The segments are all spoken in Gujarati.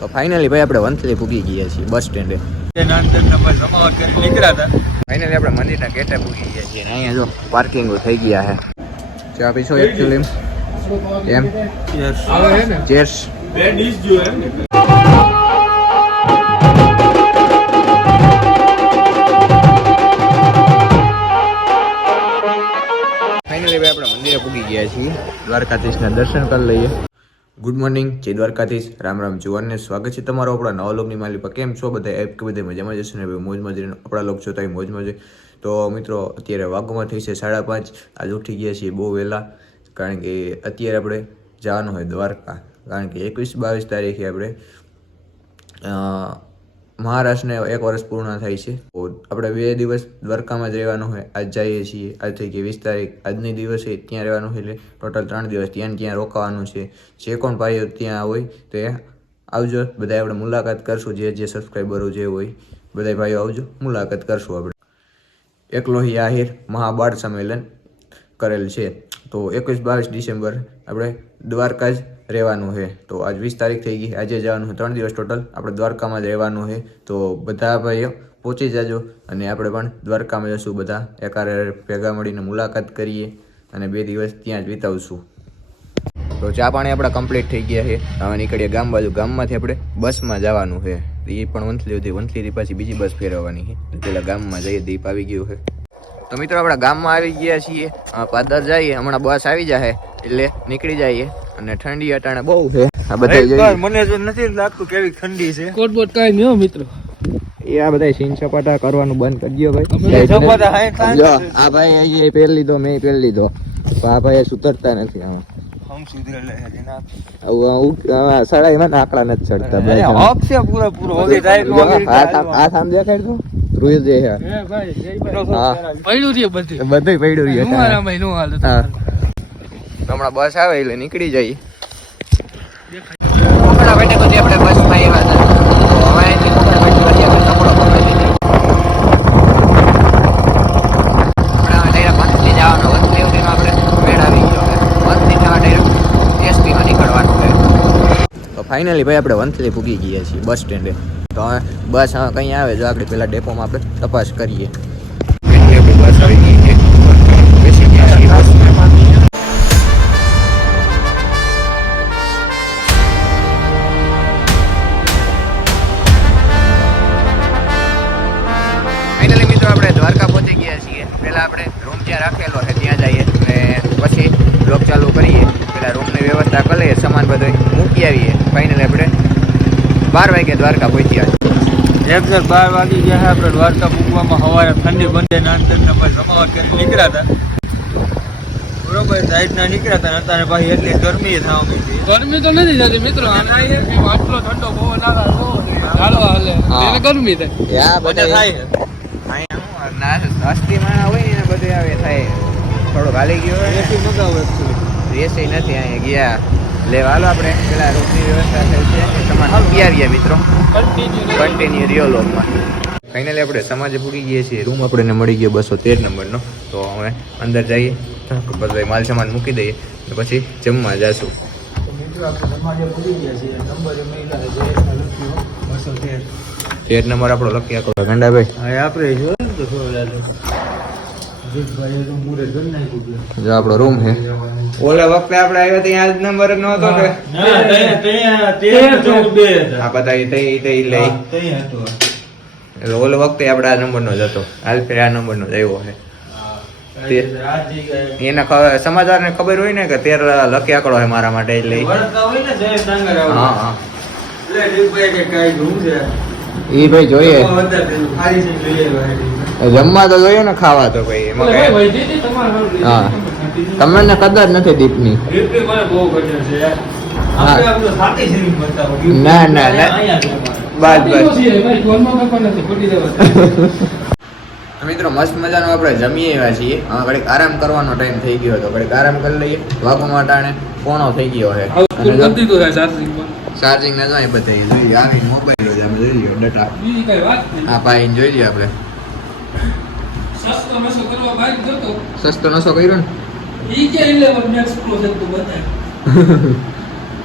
તો ફાઇનલી ભાઈ આપણે વંથલી પૂગી ગયા છીએ બસ સ્ટેન્ડે. ફાઇનલી આપણે મંદિરના ગેટે પૂગી ગયા છીએ. અહીંયા જો પાર્કિંગ થઈ ગયા છે. ચા પીશો એકચ્યુઅલી એમ? ચેર્સ. ફાઇનલી ભાઈ આપણે મંદિરે પૂગી ગયા છીએ. દ્વારકાધીશના દર્શન કરી લઈએ. ગુડ મોર્નિંગ, જય દ્વારકાધીશ, રામ રામ જુવાનને સ્વાગત છે તમારો આપણા નવા લોકની માલી પર. કેમ છો બધા? એપ કે બધા મજામાં જશે ને? મોજ મજરીને આપણા લોક જોતા હોય મોજ મજે. તો મિત્રો અત્યારે વાગમાં થઈ છે 5:30. આજ ઉઠી ગયા છીએ બહુ વહેલા, કારણ કે અત્યારે આપણે જવાનું હોય દ્વારકા. કારણ કે 21-22 તારીખે આપણે મહારાષ્ટ્રને 1 વર્ષ પૂર્ણ થાય છે. આપણે 2 દિવસ દ્વારકામાં જ રહેવાનું હોય. આજ જઈએ છીએ, આજ થઈ ગઈ 20 તારીખ. આજની દિવસે ત્યાં રહેવાનું હોય, એટલે ટોટલ 3 દિવસ ત્યાં રોકાવાનું છે. જે કોણ ભાઈઓ ત્યાં હોય તે આવજો. બધા આપણે મુલાકાત કરશું. જે સબસ્ક્રાઈબરો જે હોય બધા ભાઈઓ આવજો, મુલાકાત કરશું. આપણે એકલોહી આહિર મહાબાળ સંમેલન કરેલ છે. તો 21-22 ડિસેમ્બર આપણે દ્વારકા જ રહેવાનું છે. તો આજ 20 તારીખ થઈ ગઈ, આજે જવાનું છે. 3 દિવસ ટોટલ આપણે દ્વારકામાં જ રહેવાનું છે. તો બધા ભાઈઓ પહોંચી જાજો, અને આપણે પણ દ્વારકામાં જશું. બધા એકારે ભેગા મળીને મુલાકાત કરીએ અને 2 દિવસ ત્યાં જ વિતાવશું. તો ચા પાણી આપણા કમ્પ્લીટ થઈ ગયા છે. હવે નીકળીએ ગામ બાજુ. ગામમાંથી આપણે બસમાં જવાનું છે. એ પણ વંથલી હતી. વંથલીથી પાછી બીજી બસ ફેરવવાની છે. પેલા ગામમાં જઈએ. દીપ આવી ગયું છે. તો મિત્રો આપણે ગામમાં આવી ગયા છીએ. પાદર જઈએ, હમણાં બસ આવી જાય એટલે નીકળી જઈએ. અને ઠંડી અટાણે બહુ છે. આ બધા મને તો નથી લાગતું કેવી ઠંડી છે. કોટબોટ કાઈ નહીં હો મિત્રો. એ આ બધા સીન સપાટા કરવાનું બંધ કરી દો ભાઈ. આ ભાઈ એ પહેર લીધો, મેં પહેર લીધો. આ ભાઈ સુધરતા નથી. સડાઈમાં આંકડા નથી ચડતા. આ સામ દેખાડ દો. રૂય જે છે પડ્યું છે બધું પડ્યું છે. હમણાં બસ આવે એટલે નીકળી જઈએ. હમણાં બેઠે પછી આપણે બસમાં આવ્યા હતા. ફાઇનલી ભાઈ આપણે વંથલી પૂગી ગયા છીએ બસ સ્ટેન્ડે. તો હવે બસ કંઈ આવે જો આગળ પેલા ડેપોમાં આપણે તપાસ કરીએ. બસ આવી ગઈ છે. બેસી ગયા છીએ બસમાં. ફાઇનલી મિત્રો આપણે દ્વારકા પહોંચી ગયા છીએ. પહેલાં આપણે રૂમ જ્યાં રાખેલો છે ત્યાં જઈએ અને પછી બ્લોગ ચાલુ કરીએ. પહેલાં રૂમની વ્યવસ્થા કરી લઈએ, સામાન બધો મૂકી આવીએ. ફાઇનલી આપણે 12 વાગે દ્વારકા પહોંચ્યા. એક્ઝેક્ટ 12 વાગી ગયા છે. આપણે દ્વારકા મૂકવામાં સવારે ઠંડી બંધ નાનકડના પછી જમાવટ કરીને નીકળ્યા હતા. બરોબર, સાઈડના નીકળ્યા હતા. અત્યારે ભાઈ એટલી ગરમી થવા માંડી. ગરમી તો નથી થતી મિત્રો. આટલો ઠંડો પવન આવે ગરમી થાય. બધા થાય નાસ્તી માણા હોય ને બધું આવે થાય. થોડોક હાલી ગયો હોય. એસી મગાવો એસી નથી. અહીંયા ગયા લેવા હાલો. આપણે પેલા રૂમની વ્યવસ્થા થઈ છે. સમાજ મૂકી આવીએ મિત્રો. કન્ટિન્યુ રિયો લોકમાં. ફાઇનલી આપણે સમાજે પૂરી ગયા છીએ. રૂમ આપણને મળી ગયો 213 નંબરનો. તો હવે અંદર જઈએ, બધા માલ સામાન મૂકી દઈએ અને પછી જમવા જઈશું. મિત્રો આપણે સમાજે પૂરી ગયા છીએ. નંબર મહિલા 213 નંબર આપણો લખી આપો ગંડાભાઈ. હા આપણે જો જો આપણો રૂમ છે. ઓલા વખતે આપણે આવ્યા ત્યાં આજ નંબર જ નહોતો કે આ બધા લઈ એટલે ઓલો વખતે આપણે આ નંબરનો જ હતો. હાલ ફેર આ નંબરનો જ આવ્યો છે. એના સમાચારને ખબર હોય ને કે 13 લખી આંકડો છે મારા માટે એટલે હા હા એ ભાઈ જોઈએ. જમવા તો જોઈએ ને, ખાવા તો ભાઈ એમાં હા તમને કદર નથી દીપની. ના ના ના બસ મિત્રો મસ્ત મજાનો આપણે જમીએ એવા છીએ. હવે ઘડીક આરામ કરવાનો ટાઈમ થઈ ગયો હતો. ઘડીક આરામ કરી લઈએ. વાગોમાં ટાણે પોણો થઈ ગયો છે. ચાર્જિંગ ના જાય બધા જોઈએ. આવી મોબાઈલ જ આપણે જોઈ લઈએ ડેટા. હા ભાઈ જોઈ લઈએ આપણે. સસ્તો નસો કર્યો ને.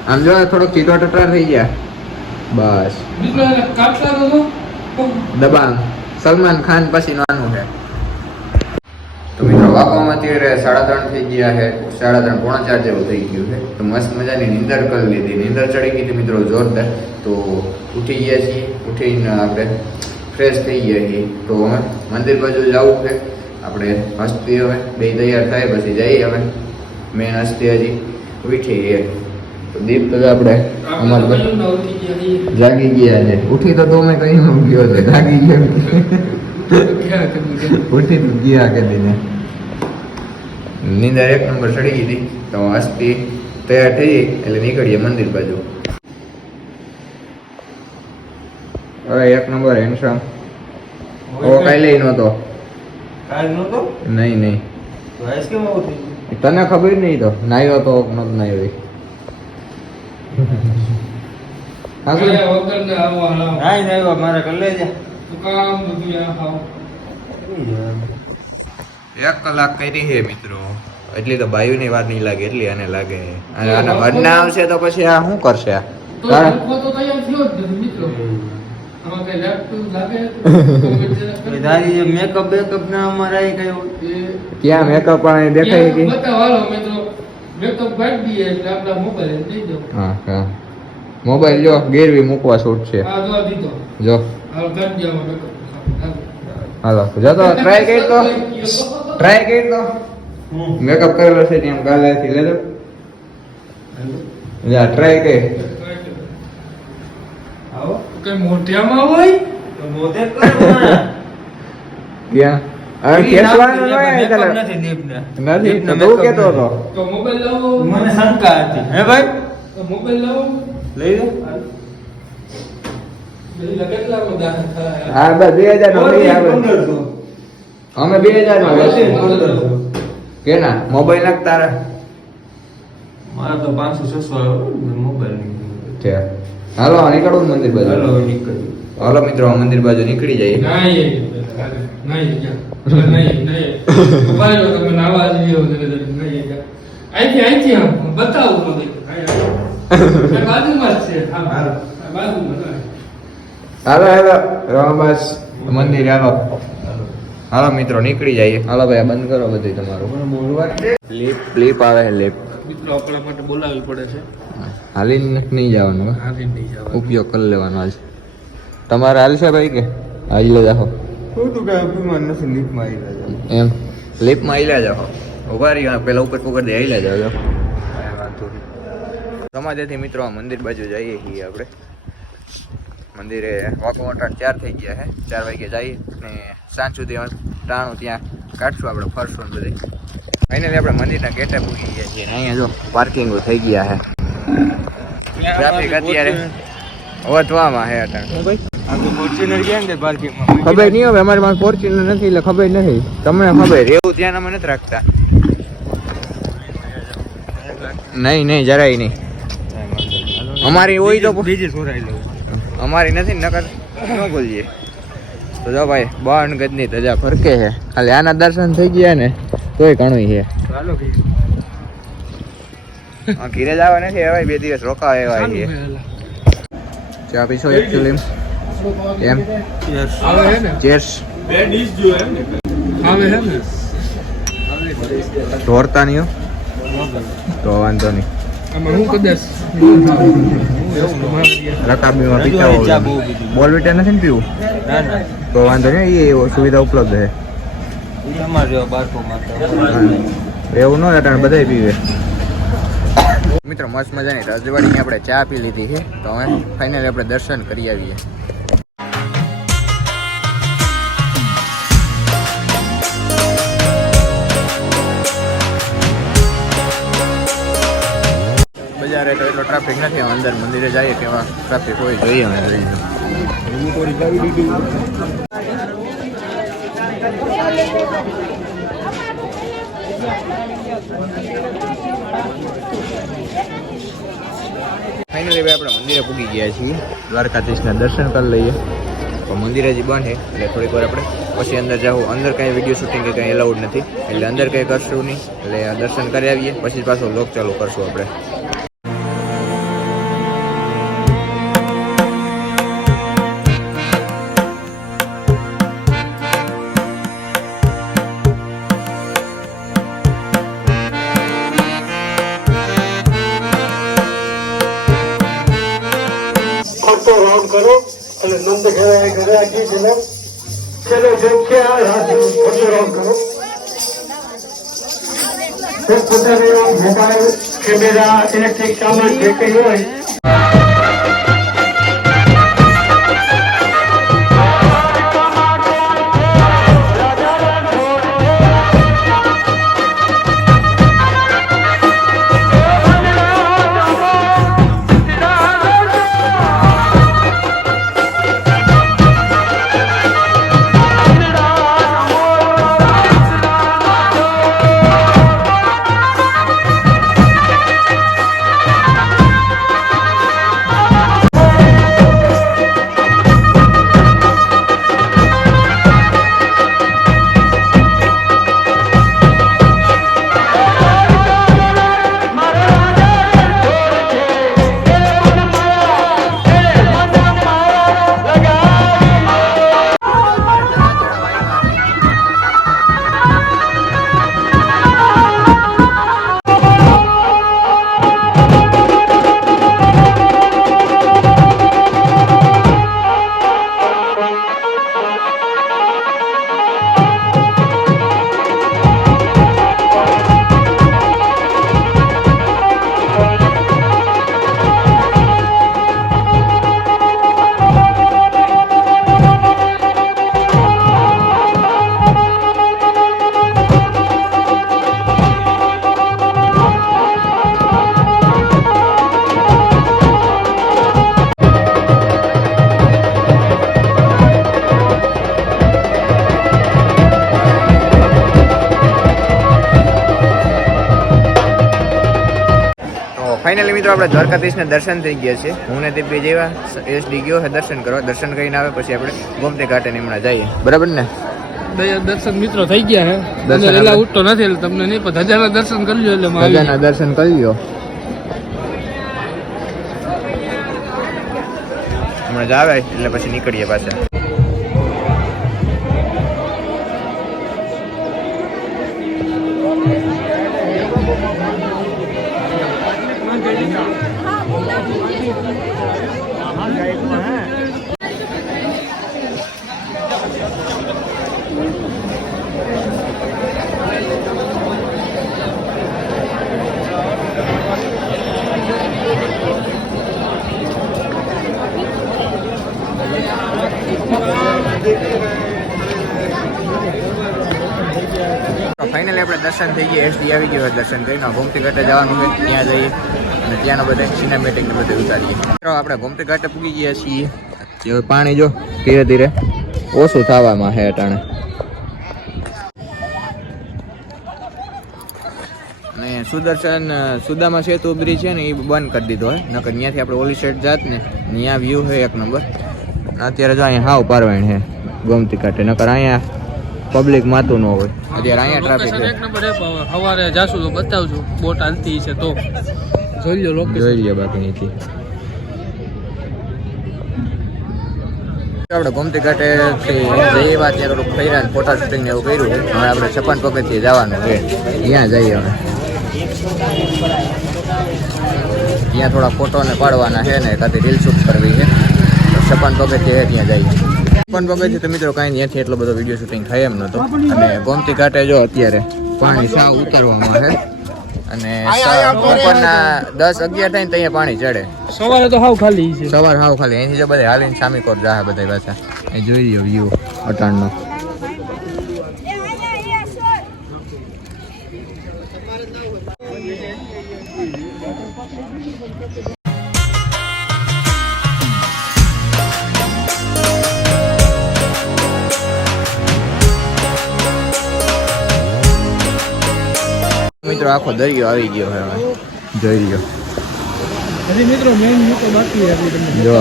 આમ જો થોડોક ચીટો ટટાર થઈ ગયા. બસ મિત્રો એને કાપતા તો દબાણ સલમાન ખાન પછી નાનું છે. તો મિત્રો વાપવામાં અત્યારે 3:30 થઈ ગયા છે, 3:30 પોણા 4 જેવું થઈ ગયું છે. તો મસ્ત મજાની નીંદર કરી લીધી, નીંદર ચડી ગઈ હતી મિત્રો જોરદાર. તો ઉઠી ગયા છીએ, ઉઠીને આપણે ફ્રેશ થઈ ગયા છીએ. તો હવે મંદિર બાજુ જવું છે આપણે. હસ્તી હવે બે તૈયાર થાય પછી જઈએ. હવે મેન હસ્તી હજી ઉઠી છે. તો દીપ તો આપણે અમારે જાગી ગયા છે. ઉઠી તો મેં કઈ ન ગયો છે, જાગી ગયો ઉઠી તો ગયા કદીને. નીંદર 1 નંબર ચડી ગઈ હતી. તો હસ્તી તૈયાર થઈ એટલે નીકળીએ મંદિર બાજુ. હવે 1 નંબર હેન્ડસમ. ઓ કાલે નહોતો. કાલ નહોતો? નહીં. તો આઈસ કેમ આવું થઈ ગયું? તને ખબર નહીં તો નાયો તો નતો નાયો. વગર ને આવવા નાઈ નાઈ મારા કર લઈ જા. કામ બધું આ ખાવ 1 કલાક કરી છે મિત્રો. એટલી તો બાયુની વાર નહીં લાગે, એટલી આને લાગે. અને આના ઘરના આવશે તો પછી આ શું કરશે? આ તો લખો તો તૈયાર થયો જ નથી મિત્રો. આમાં કઈ લેપટોપ લાગે દાદી જે મેકઅપ બેકઅપ ના અમારે અહીં કઈ ક્યાં મેકઅપ પણ દેખાય કે બતાવો મિત્રો. મેકઅપ કાઢી દઈએ એટલે આપણા મોબાઈલ દઈ દો. હા મોબાઈલ જો ગેરવી મૂકવા છૂટ છે. આ જો દીધો. જો હાલ કાઢી જાવ મેકઅપ. હાલો જો તો ટ્રાય કરી તો મેકઅપ કરેલો છે ત્યાં ગાલેથી લેજો. જા ટ્રાય કરી. આવો કઈ મોઢિયામાં હોય તો મોઢે કરો ક્યાં હવે કેસવાનું ન હોય મેકઅપ તને નથી દીપને. નથી દીપને તો તું makeup કેતો હતો. નથી. તો મોબાઈલ લાવો. મને શંકા હતી. હે ભાઈ તો મોબાઈલ લાવો. લઈ લો. એટલે કેટલા બધા થાય? હા બસ 2000 નો ફ્રી આવે. 1500. અમે 2000 નો વેચીએ. 1500. કેના મોબાઈલ નાખ તારા મારા તો 500 600 આવ્યો મોબાઈલ છે. હાલો નીકળવું મંદિર બાજુ. ચાલો નીકળી. હાલો મિત્રો મંદિર બાજુ નીકળી જઈએ. અહીંથી આમ બતાવું બાજુમાં જ છે. હાલો રામબાસ મંદિર હાલો. હાલો મિત્રો નીકળી જઈએ. હાલો ભાઈ આ બંધ કરો બધું તમારું. લીપ આવે છે લીપ. મિત્રો આપણા માટે બોલાવવી પડે છે. હાલીને નહીં જવાનું હો. હાલી નહીં જવાનું. ઉપયોગ કરી લેવાનો આજ. તમારે હાલશે ભાઈ કે હાલી લે જાઓ હું તો કઈ અભિમાન નથી લીફમાં આવી જાય. એમ લીપમાં હાલ્યા જાઓ. ઉભા રહી પેલા ઉપર પકડ દે હાલ્યા જાઓ. સમાજેથી મિત્રો આ મંદિર બાજુ જઈએ છીએ આપણે. મંદિરે વાપોટા 4 થઈ ગયા છે. 4 વાગે જઈએ ને સાંજ સુધી ટાણું ત્યાં કાઢશું આપણે ફરશું ને બધી. ફાઇનલી આપણે મંદિરના ગેટે પૂગી ગયા છીએ. અહીંયા જો પાર્કિંગ થઈ ગયા છે. ટ્રાફિક અત્યારે વધવામાં છે અત્યારે. ફોર્ચ્યુનર કેમ કે પાર્કિંગમાં ખબર નહીં હવે અમારી પાસે ફોર્ચ્યુનર નથી એટલે ખબર નથી. તમને ખબર એવું ધ્યાન અમે નથી રાખતા. નહીં જરાય નહીં. અમારી હોય તો બીજી સોરાઈ લઉં. અમારી નથી ને નકર ન બોલીએ. તો જો ભાઈ 52 ગજની ધજા ફરકે છે. ખાલી આના દર્શન થઈ ગયા ને તોય ઘણું છે. ચાલો ઘીરે જવા નથી હવે 2 દિવસ રોકાવા એવા છે. ચા પીશો એકચ્યુઅલી એમ આવે છે ને ચેર્સ બે ડીશ જો એમ ને આવે છે ને ઢોરતા નહીં હો. તો વાંધો નહીં. આમાં હું કદાચ રકાબીમાં પીતા હોય. બોલ વિટર નથી ને પીવું ના ના તો વાંધો નહીં. એ સુવિધા ઉપલબ્ધ છે. અમારે બારકોમાં એવું ન અટાણે બધાય પીવે. મિત્રો મસ્ત મજાની રજવાડીની આપણે ચા પી લીધી છે. તો હવે ફાઇનલી આપણે દર્શન કરી આવીએ. બજારે તો એટલો ટ્રાફિક નથી. અંદર મંદિરે જઈએ કેવા ટ્રાફિક હોય જોઈએ અમે ફાઇનલી ભાઈ આપણે મંદિરે પૂગી ગયા છીએ. દ્વારકાધીશના દર્શન કરી લઈએ. તો મંદિર હજી બંધ છે એટલે થોડીક વાર આપણે પછી અંદર જાવું. અંદર કાંઈ વિડીયો શૂટિંગ કે કંઈ એલાઉડ નથી એટલે અંદર કંઈ કરશું નહીં. એટલે દર્શન કરી આવીએ પછી પાછો વ્લોગ ચાલુ કરશું આપણે. ફરતો રાઉન્ડ કરો અને નંદ કહેવાય ઘરે આગી ચલો ચલો જેમ કે આ ફરતો રાઉન્ડ કરો પોતાનો મોબાઈલ કેમેરા ઇલેક્ટ્રિક સામાન જે કંઈ હોય ફાઇનલી મિત્રો આપણે દ્વારકાધીશના દર્શન થઈ ગયા છે. હું ને તે બે જેવા એસડી ગયો છે દર્શન કરવા. દર્શન કરીને આવે પછી આપણે ગોમતી ઘાટે હમણાં જઈએ. બરાબર ને? દર્શન મિત્રો થઈ ગયા હે. દર્શન એલા ઉઠતો નથી એટલે તમને નહીં પણ ધજાના દર્શન કરી લ્યો એટલે ધજાના દર્શન કરી લ્યો. હમણાં જ આવે એટલે પછી નીકળીએ પાછા. ફાઇનલી આપણે દર્શન થઈ ગયા. એસડી આવી ગયો દર્શન કરીને. ગોમતી ઘાટે જવાનું છે, ત્યાં જઈએ અને ત્યાંનો બધા સિનેમેટિક ને બધું ઉતારીએ. આપણે ગોમતી ઘાટે પૂગી ગયા છીએ. હવે પાણી જો ધીરે ધીરે ઓછું થવામાં છે અટાણે. અને સુદામા સેતુ બ્રિજ છે ને એ બંધ કરી દીધો હોય. નકર ત્યાંથી આપણે ઓલી સાઈડ જાત ને ત્યાં વ્યૂ છે એક નંબર. અત્યારે જો અહીંયા હાવ પારવાણ છે ગોમતી ઘાટે. નકર અહીંયા પબ્લિક માતું ન હોય. અત્યારે અહીંયા ટ્રાફિક છે. એક નંબર એ સવારે જાશું તો બતાવજો બોટ હાલતી છે તો જોઈ લો લોકેશન. જોઈ લ્યો બાકી અહીંથી. આપણે ગોમતી ઘાટે જઈએ વાત ત્યાં થોડુંક ફર્યા ફોટા શૂટિંગ ને એવું કર્યું છે. હવે આપણે 56 પગથિયે જવાનું છે. ત્યાં જઈએ હવે. ત્યાં થોડા ફોટો ને પાડવાના છે ને એકાદી રીલ શૂટ કરવી છે. 56 પગથિયે ત્યાં જઈએ. 56 પગથિયે તો મિત્રો કાંઈ ત્યાંથી એટલો બધો વિડીયો શૂટિંગ થાય એમ નહોતો. અને ગોમતી ઘાટે જો અત્યારે પાણી સાવ ઉતરવામાં છે. અને બપોરના 10-11 થાય ને ત્યાં પાણી ચડે. સવારે તો હાવ ખાલી છે. સવાર હાવ ખાલી. અહીંથી જો બધા હાલીને સામી કોર જાય બધા પાછા. એ જોઈ લ્યો વ્યૂ અટાણનો. મિત્રો આખો દરિયો આવી ગયો હવે. જોઈ લ્યો. હજી મિત્રો મેન તો બાકી છે. જો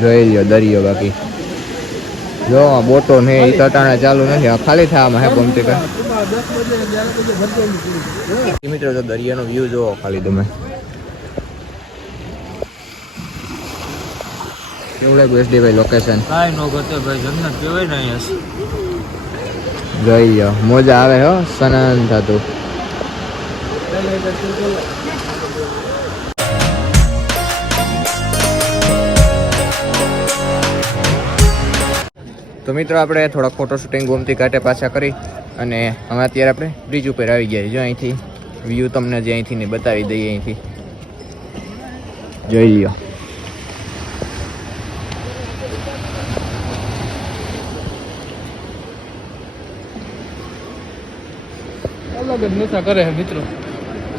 જોઈ લ્યો દરિયો. બાકી જો બોટો ને એ તટાણા ચાલુ નથી. આ ખાલી થવામાં હે ગોમતી ઘાટ. મિત્રો જો દરિયાનો વ્યૂ જોવો ખાલી તમે. કેવું લાગ્યું એસડી ભાઈ લોકેશન? કાંઈ નો ગતે ભાઈ, જન્નત કહેવાય ને અહીંયા. જોઈ લો મોજા આવે હો સનન થતું. તો મિત્રો આપણે થોડાક ફોટો શૂટિંગ ગોમતી ઘાટે પાછા કરી અને હવે અત્યારે આપણે બ્રિજ ઉપર આવી ગયા છીએ. જો અહીંથી વ્યૂ તમને જે અહીંથી ને બતાવી દઈએ. અહીંથી જોઈ લ્યો. અલગ જ નશા કરે છે મિત્રો.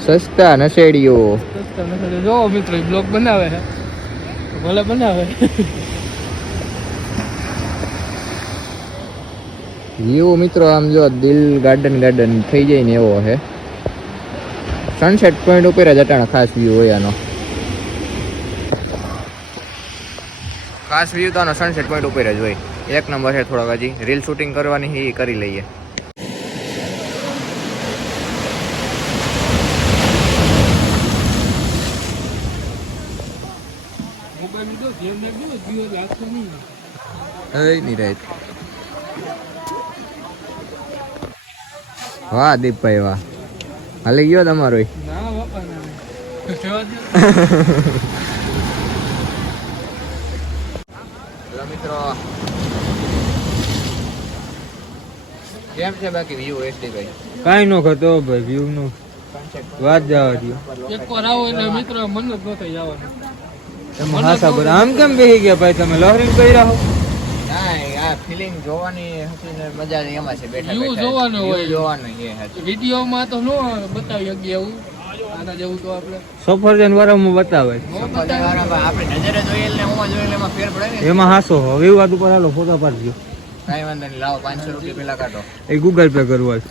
સસ્તા નશેડીઓ. સસ્તા નશા જો મિત્રો બ્લોગ બનાવે છે ભલે બનાવે. વ્યૂ મિત્રો આમ જો દિલ ગાર્ડન ગાર્ડન થઈ જાય ને એવો છે. સનસેટ પોઈન્ટ ઉપર જ અટાણે ખાસ વ્યૂ હોય આનો. ખાસ વ્યૂ તો આનો સનસેટ પોઈન્ટ ઉપર જ હોય. એક નંબર છે. થોડાક હજી રીલ શૂટિંગ કરવાની એ કરી લઈએ. મોબાઈલ લીધો ધ્યાન રાખજો જીવો લાગતો નહીં. ની રાઈટ. વાહ દીપભાઈ વાહ. હાલી ગયો તમારો ના બાપા ના સેવા દે. હેલો મિત્રો, કેમ છે બાકી વ્યૂ એસટી ભાઈ? કાંઈ નો કરતો ભાઈ વ્યૂ નો વાત જવા દો. એકવાર આવો એટલે મિત્રો મન જ ન થઈ જવાનું. તમે હાસા પર આમ કેમ બેસી ગયા ભાઈ? તમે લહરીને કર્યા હો. ના આ ફિલિંગ જોવાની હતી ને મજા એમાં છે. બેઠા View બેઠા જોવાનો view હોય. જોવાનો એ હતું. વિડીયોમાં તો નો બતાવી શકીએ એવું. આના જેવું તો આપણે સફરજન વાળામાં બતાવે છે. આપણે નજરે જોઈએ એટલે હું જોઈએ એટલે એમાં ફેર પડે ને. એમાં હાસો હવે વાત ઉપર હાલો ફોટો પાડજો. કાંઈ વાંધો નહીં, લાવો 500 રૂપિયા પેલા કાઢો. એ ગૂગલ પે કરવા છે.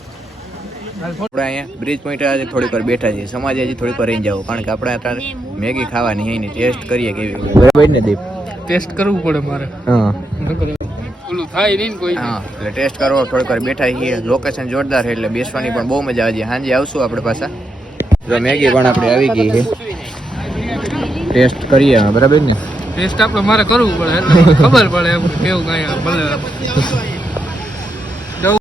આપણે અહીંયા બ્રિજ પોઈન્ટ આજે થોડીક વાર બેઠા છીએ. સમાજ હજી થોડીક વાર રહી જાવ કારણ કે આપણે અત્યારે મેગી ખાવાની એની ટેસ્ટ કરીએ કેવી બરાબર ને દીપ? ટેસ્ટ કરવું પડે મારે. હા નકર ઓલું થાય નહીં કોઈ. હા એટલે ટેસ્ટ કરવો. થોડીક વાર બેઠા છીએ. લોકેશન જોરદાર છે એટલે બેસવાની પણ બહુ મજા આવે છે. સાંજે આવશું આપણે પાછા. જો મેગી પણ આપણે આવી ગઈ છે. ટેસ્ટ કરીએ બરાબર ને? ટેસ્ટ આપણે મારે કરવું પડે એટલે ખબર પડે એમ કેવું કાંઈ ભલે.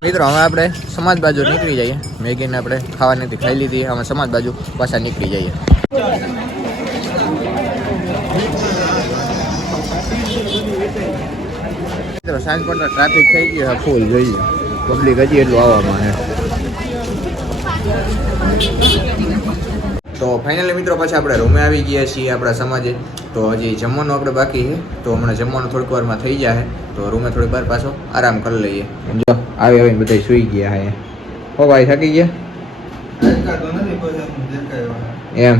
મિત્રો હવે આપણે સમાજ બાજુ નીકળી જઈએ. મેગીને આપણે ખાવાની હતી ખાઈ લીધી. અમે સમાજ બાજુ પાછા નીકળી જઈએ. મિત્રો સાંજ પડતા ટ્રાફિક થઈ ગયો ફૂલ. જોઈએ પબ્લિક હજી એટલું આવવામાં છે. તો ફાઇનલી મિત્રો પછી આપણે રૂમે આવી ગયા છીએ આપણા સમાજે. તો હજી જમવાનું આપણે બાકી છે. તો હમણાં જમવાનું થોડીક વારમાં થઈ જાય તો રૂમે થોડીક વાર પાછો આરામ કરી લઈએ. જો આવી આવીને બધા સુઈ ગયા હે. હો ભાઈ થાકી ગયા એમ.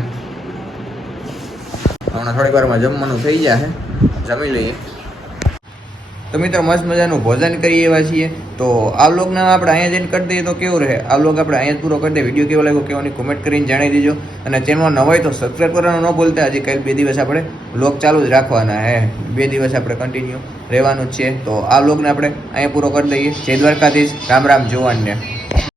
હમણાં થોડીક વારમાં જમવાનું થઈ જાય જમી લઈએ. તો મિત્રો મસ્ત મજાનું ભોજન કરીએ એવા છીએ. તો આ વ્લોગને આપણે અહીંયા જ એન્ડ કરી દઈએ તો કેવું રહે? આ વ્લોગ આપણે અહીંયા જ પૂરો કરી દઈએ. વિડીયો કેવો લાગ્યો કેવાની કોમેન્ટ કરીને જણાવી દેજો. અને ચેનલમાં નવા હોય તો સબસ્ક્રાઈબ કરવાનું ન ભૂલતા. હજી કાલે 2 દિવસ આપણે વ્લોગ ચાલુ જ રાખવાના હે. 2 દિવસ આપણે કન્ટિન્યુ રહેવાનું જ છે. તો આ વ્લોગને આપણે અહીંયા પૂરો કરી દઈએ. જય દ્વારકાધીશ. રામ રામ જોવાનને.